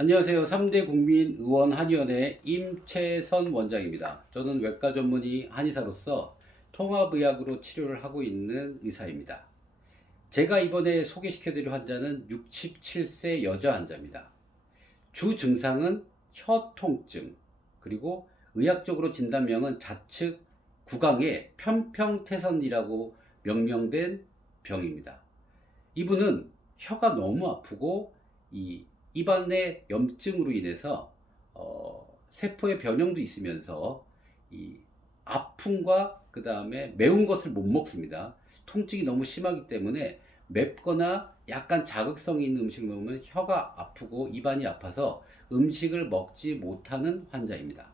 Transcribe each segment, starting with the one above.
안녕하세요. 3대 국민의원 한의원의 임채선 원장입니다. 저는 외과 전문의 한의사로서 통합의학으로 치료를 하고 있는 의사입니다. 제가 이번에 소개시켜드릴 환자는 67세 여자 환자입니다. 주 증상은 혀 통증, 그리고 의학적으로 진단명은 좌측 구강의 편평태선이라고 명명된 병입니다. 이분은 혀가 너무 아프고 이 입안의 염증으로 인해서 세포의 변형도 있으면서 이 아픔과 그 다음에 매운 것을 못 먹습니다. 통증이 너무 심하기 때문에 맵거나 약간 자극성이 있는 음식을 먹으면 혀가 아프고 입안이 아파서 음식을 먹지 못하는 환자입니다.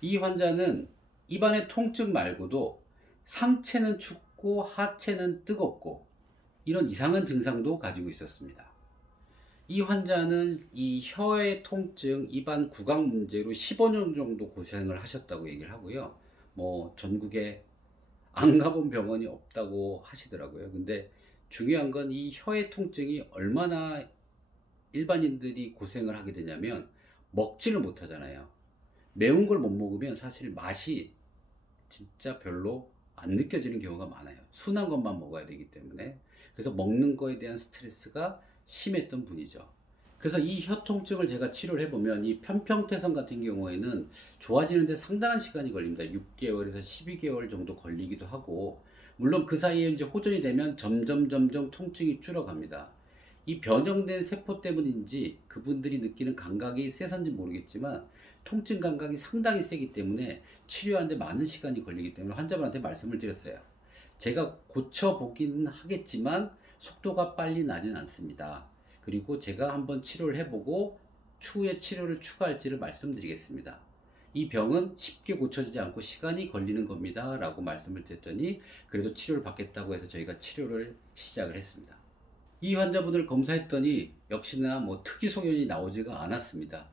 이 환자는 입안의 통증 말고도 상체는 춥고 하체는 뜨겁고 이런 이상한 증상도 가지고 있었습니다. 이 환자는 이 혀의 통증, 입안 구강 문제로 15년 정도 고생을 하셨다고 얘기를 하고요. 전국에 안 가본 병원이 없다고 하시더라고요. 근데 중요한 건 이 혀의 통증이 얼마나 일반인들이 고생을 하게 되냐면 먹지를 못하잖아요. 매운 걸 못 먹으면 사실 맛이 진짜 별로 안 느껴지는 경우가 많아요. 순한 것만 먹어야 되기 때문에. 그래서 먹는 거에 대한 스트레스가 심했던 분이죠. 그래서 이 혀 통증을 제가 치료를 해보면 이 편평태선 같은 경우에는 좋아지는데 상당한 시간이 걸립니다. 6개월에서 12개월 정도 걸리기도 하고, 물론 그 사이에 이제 호전이 되면 점점 통증이 줄어갑니다. 이 변형된 세포 때문인지 그분들이 느끼는 감각이 세선지 모르겠지만 통증 감각이 상당히 세기 때문에 치료하는데 많은 시간이 걸리기 때문에 환자분한테 말씀을 드렸어요. 제가 고쳐보기는 하겠지만 속도가 빨리 나진 않습니다. 그리고 제가 한번 치료를 해보고 추후에 치료를 추가할지를 말씀드리겠습니다. 이 병은 쉽게 고쳐지지 않고 시간이 걸리는 겁니다 라고 말씀을 드렸더니 그래도 치료를 받겠다고 해서 저희가 치료를 시작을 했습니다. 이 환자분을 검사했더니 역시나 특이 소견이 나오지가 않았습니다.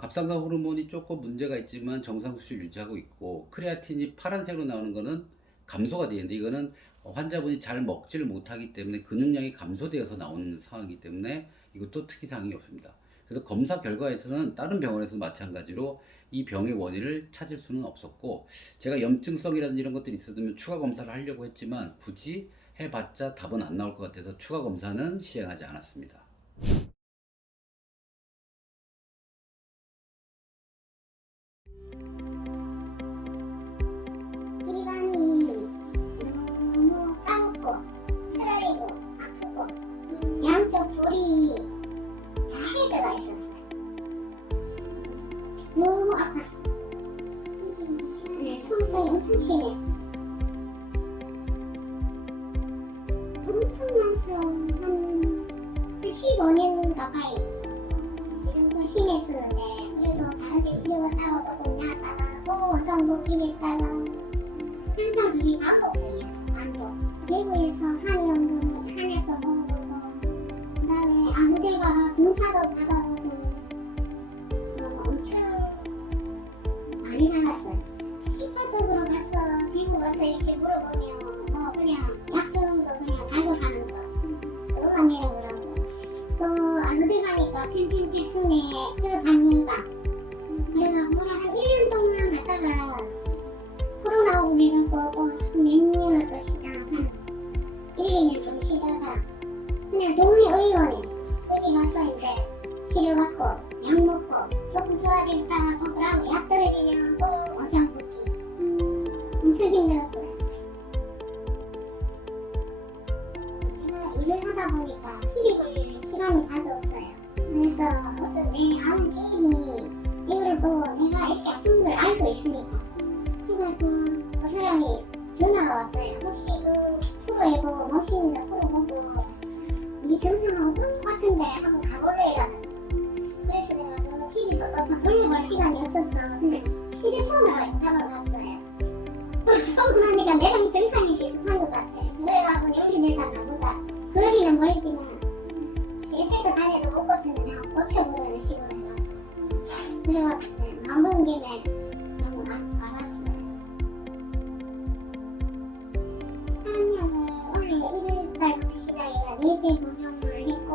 갑상선 호르몬이 조금 문제가 있지만 정상 수치를 유지하고 있고, 크레아틴이 파란색으로 나오는 거는 감소가 되는데 이거는 환자분이 잘 먹지를 못하기 때문에 근육량이 감소되어서 나오는 상황이기 때문에 이것도 특이사항이 없습니다. 그래서 검사 결과에서는 다른 병원에서 마찬가지로 이 병의 원인을 찾을 수는 없었고, 제가 염증성이라든지 이런 것들이 있었으면 추가 검사를 하려고 했지만 굳이 해봤자 답은 안 나올 것 같아서 추가 검사는 시행하지 않았습니다. 입안이 너무 따갑고 쓰라리고 아프고 양쪽 볼이 다 해져가 있었어요. 너무 아팠어요. 네, 통증이 엄청 심했어요. 엄청나서 한 15년 가까이 이 정도 심했었는데, 그래도 다른 데 실려갔다가 조금 나았다가 또 전국 기냈다가 항상 그게 반복적이었어. 반복. 대구에서 한의원도 한약도 먹어보고, 그 다음에 아무데 가서 검사도 받아보고, 엄청 많이 받았어요. 치과적으로 가서 대구 가서 이렇게 물어보면 그냥 약 주는 거 그냥 발급하는 거 그것만 이러더라고. 또 아무데 가니까 편편태순에 뼈잡는다 그래가 뭐라 한 1년 동안 갔다가 코로나 오고 이러고 또 몇 년을 또 쉬다가 한 1, 2년 좀 쉬다가 그냥 동네 의원에 거기 가서 이제 치료받고 약 먹고 조금 좋아졌다가 또 그러고 약 떨어지면 또 원상 복귀. 엄청 힘들었어요. 제가 일을 하다 보니까 TV 볼 시간이 자주 없어요. 그래서 어떤 내 아는 지인이 이거를 보고 내가 이렇게 아픈 걸 알고 있으니까 제가 그 사람이 전화가 왔어요. 혹시 그 프로에 보고 몸신이나 프로 보고 이 증상하고 똑같은데 한번 가볼래 이러는. 그래서 내가 그 TV도 또 돌려볼 시간이 없었어. 근데 휴대폰으로 영상을 봤어요. 조금 하니까 내랑 증상이 비슷한 것 같아. 그래가지고 용신대사 가보자. 거리는 멀지만 실제도 다녀도 못 고치면 고쳐보자는 식으로 해가지고 그래가지고 마음 먹은 김에 한번 알았어요. 한약을 원래 1일달부터 시작해가 4제 복용을 했고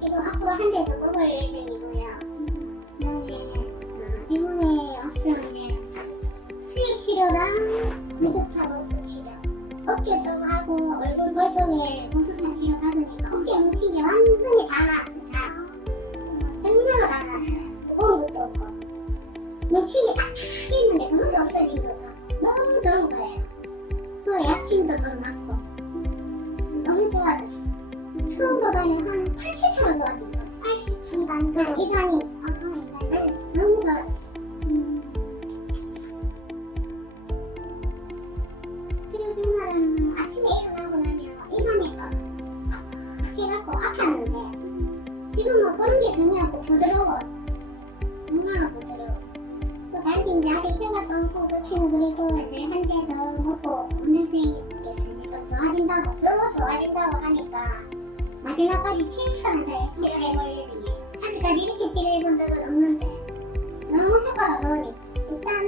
지금 앞으로 한 대 더 뽑을 예정이고요. 그다음에 병원에 왔으면 수액 치료랑 무드파도스 치료, 어깨 쪽하고 얼굴 볼 쪽에 보수산 치료 받으니까 어깨 뭉친 게 완전히 다 나았어요. 정말로 다 나았어요. 무거운 것도 없고 뭉친 게 딱 있는데 그것도 없어진 거죠. 너무 좋은 거예요. 또 약침도 좀 맞고 너무 좋아졌어요. 처음보다는 한 80% 좋아진 거예요. 80 이반이 너무 좋아졌어요. 치료 생활은 아침에 일어나고 나면 입안에가 해갖고 아팠는데 지금은 그런 게 전혀 없고 부드러워요. 정말로 부드러워. 또 단지 이제 아직 혀가 좀 ቁ끗해는 그래도 이제 한 재 더 먹고 운동생이 좀 좋아진다고 더 좋아진다고 하니까 마지막까지 최선을 다해 치료해볼 예정이에요. 아직까지 이렇게 치료해본 적은 없는데 너무 효과가 좋으니까 일단은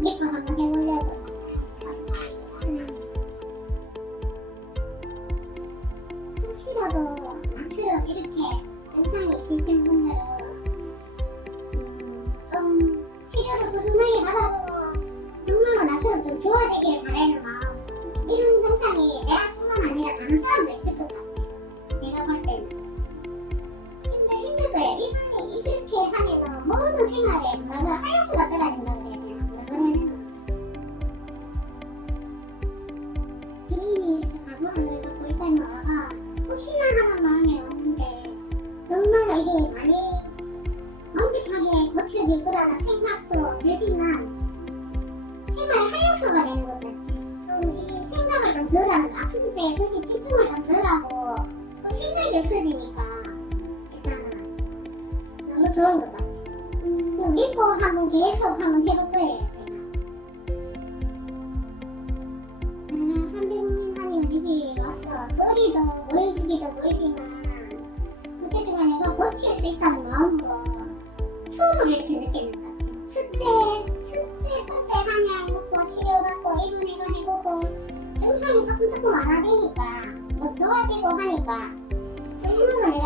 믿고 한번 해보려고. 혹시라도 나처럼 이렇게 증상이 있으신 분들은 좀 치료를 꾸준하게 받아보고 정말로 나처럼 좀 좋아지길 바라는 마음. 이런 증상이 내뿐만 아니라 다른 사람도 있을 것 같아. 내가 볼 때는 힘들 거예요. 입안이 이렇게 하면은 모든 생활에 뭐라 활력소가 떨어진다고 그래야 되나? 그러면은 지인이 이렇게 가보를 해갖고 일단 나와가 혹시나 하는 마음이 왔는데 정말로 이게 많이 완벽하게 고쳐질 거라는 생각도 들지만 생활에 활력소가 되는 것 같아요. 좀 생각을 좀 덜하는, 아픈데 그렇게 집중을 좀 덜하고 또 생각이 없어지니까 일단은 너무 좋은 것 같아요. 믿고 한번 계속 한번 해볼 거예요. 제가 3대 국민한의원 여기 왔어. 거리도 멀기도 멀지만 어쨌든 간에 내가 고칠 수 있다는 마음으로 처음으로 이렇게 느끼는 것 같아요. 첫째 하면 먹고 치료받고 이번에도 해보고 증상이 조금 완화되니까 좀 좋아지고 하니까 정말로 내가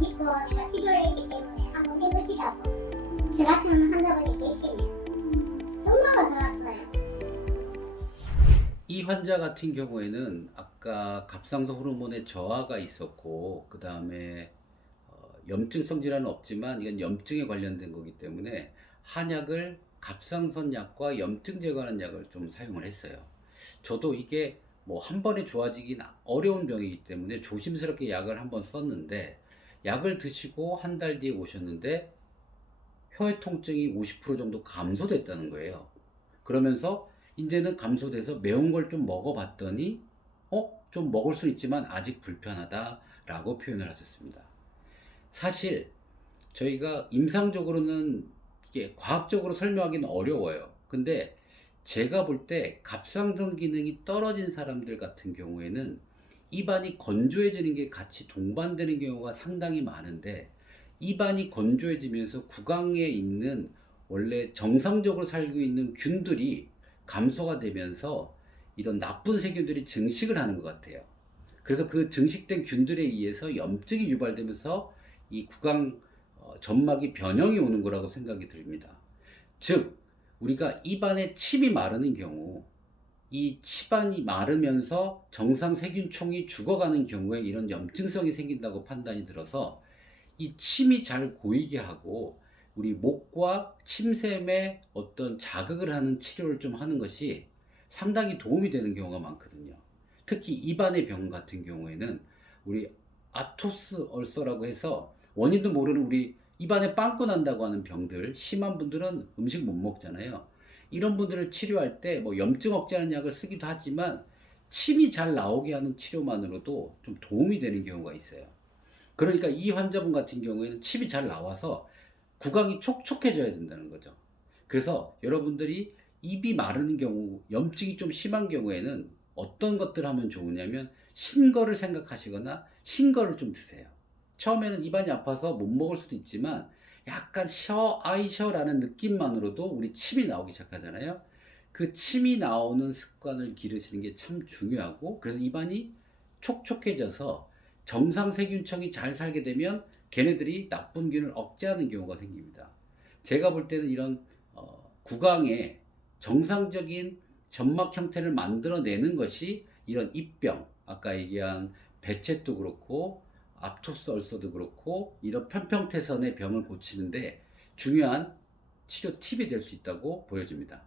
믿고 내가 치료를 했기 때문에 한번 해보시라고 저 같은 환자분이 계시면 정말로 좋았어요. 이 환자 같은 경우에는 아까 갑상선 호르몬의 저하가 있었고 그 다음에 염증성 질환은 없지만 이건 염증에 관련된 거기 때문에 한약을 갑상선 약과 염증 제거하는 약을 좀 사용을 했어요. 저도 이게 뭐 한 번에 좋아지긴 어려운 병이기 때문에 조심스럽게 약을 한번 썼는데 약을 드시고 한 달 뒤에 오셨는데 혀의 통증이 50% 정도 감소됐다는 거예요. 그러면서 이제는 감소돼서 매운 걸 좀 먹어봤더니 좀 먹을 수 있지만 아직 불편하다 라고 표현을 하셨습니다. 사실 저희가 임상적으로는 이게 과학적으로 설명하기는 어려워요. 근데 제가 볼 때 갑상선 기능이 떨어진 사람들 같은 경우에는 입안이 건조해지는 게 같이 동반되는 경우가 상당히 많은데 입안이 건조해지면서 구강에 있는 원래 정상적으로 살고 있는 균들이 감소가 되면서 이런 나쁜 세균들이 증식을 하는 것 같아요. 그래서 그 증식된 균들에 의해서 염증이 유발되면서 이 구강 점막이 변형이 오는 거라고 생각이 듭니다. 즉 우리가 입안에 침이 마르는 경우 이 치반이 마르면서 정상 세균총이 죽어가는 경우에 이런 염증성이 생긴다고 판단이 들어서 이 침이 잘 고이게 하고 우리 목과 침샘에 어떤 자극을 하는 치료를 좀 하는 것이 상당히 도움이 되는 경우가 많거든요. 특히 입안의 병 같은 경우에는 우리 아토스 얼서라고 해서 원인도 모르는 우리 입안에 빵꾸 난다고 하는 병들, 심한 분들은 음식 못 먹잖아요. 이런 분들을 치료할 때 뭐 염증 억제하는 약을 쓰기도 하지만 침이 잘 나오게 하는 치료만으로도 좀 도움이 되는 경우가 있어요. 그러니까 이 환자분 같은 경우에는 침이 잘 나와서 구강이 촉촉해져야 된다는 거죠. 그래서 여러분들이 입이 마르는 경우, 염증이 좀 심한 경우에는 어떤 것들을 하면 좋으냐면 신거를 생각하시거나 신거를 좀 드세요. 처음에는 입안이 아파서 못 먹을 수도 있지만 약간 아이셔라는 느낌만으로도 우리 침이 나오기 시작하잖아요. 그 침이 나오는 습관을 기르시는 게 참 중요하고, 그래서 입안이 촉촉해져서 정상 세균청이 잘 살게 되면 걔네들이 나쁜 균을 억제하는 경우가 생깁니다. 제가 볼 때는 이런 구강에 정상적인 점막 형태를 만들어내는 것이 이런 입병, 아까 얘기한 배쳇도 그렇고 앞토스 얼서도 그렇고 이런 편평태선의 병을 고치는데 중요한 치료 팁이 될 수 있다고 보여집니다.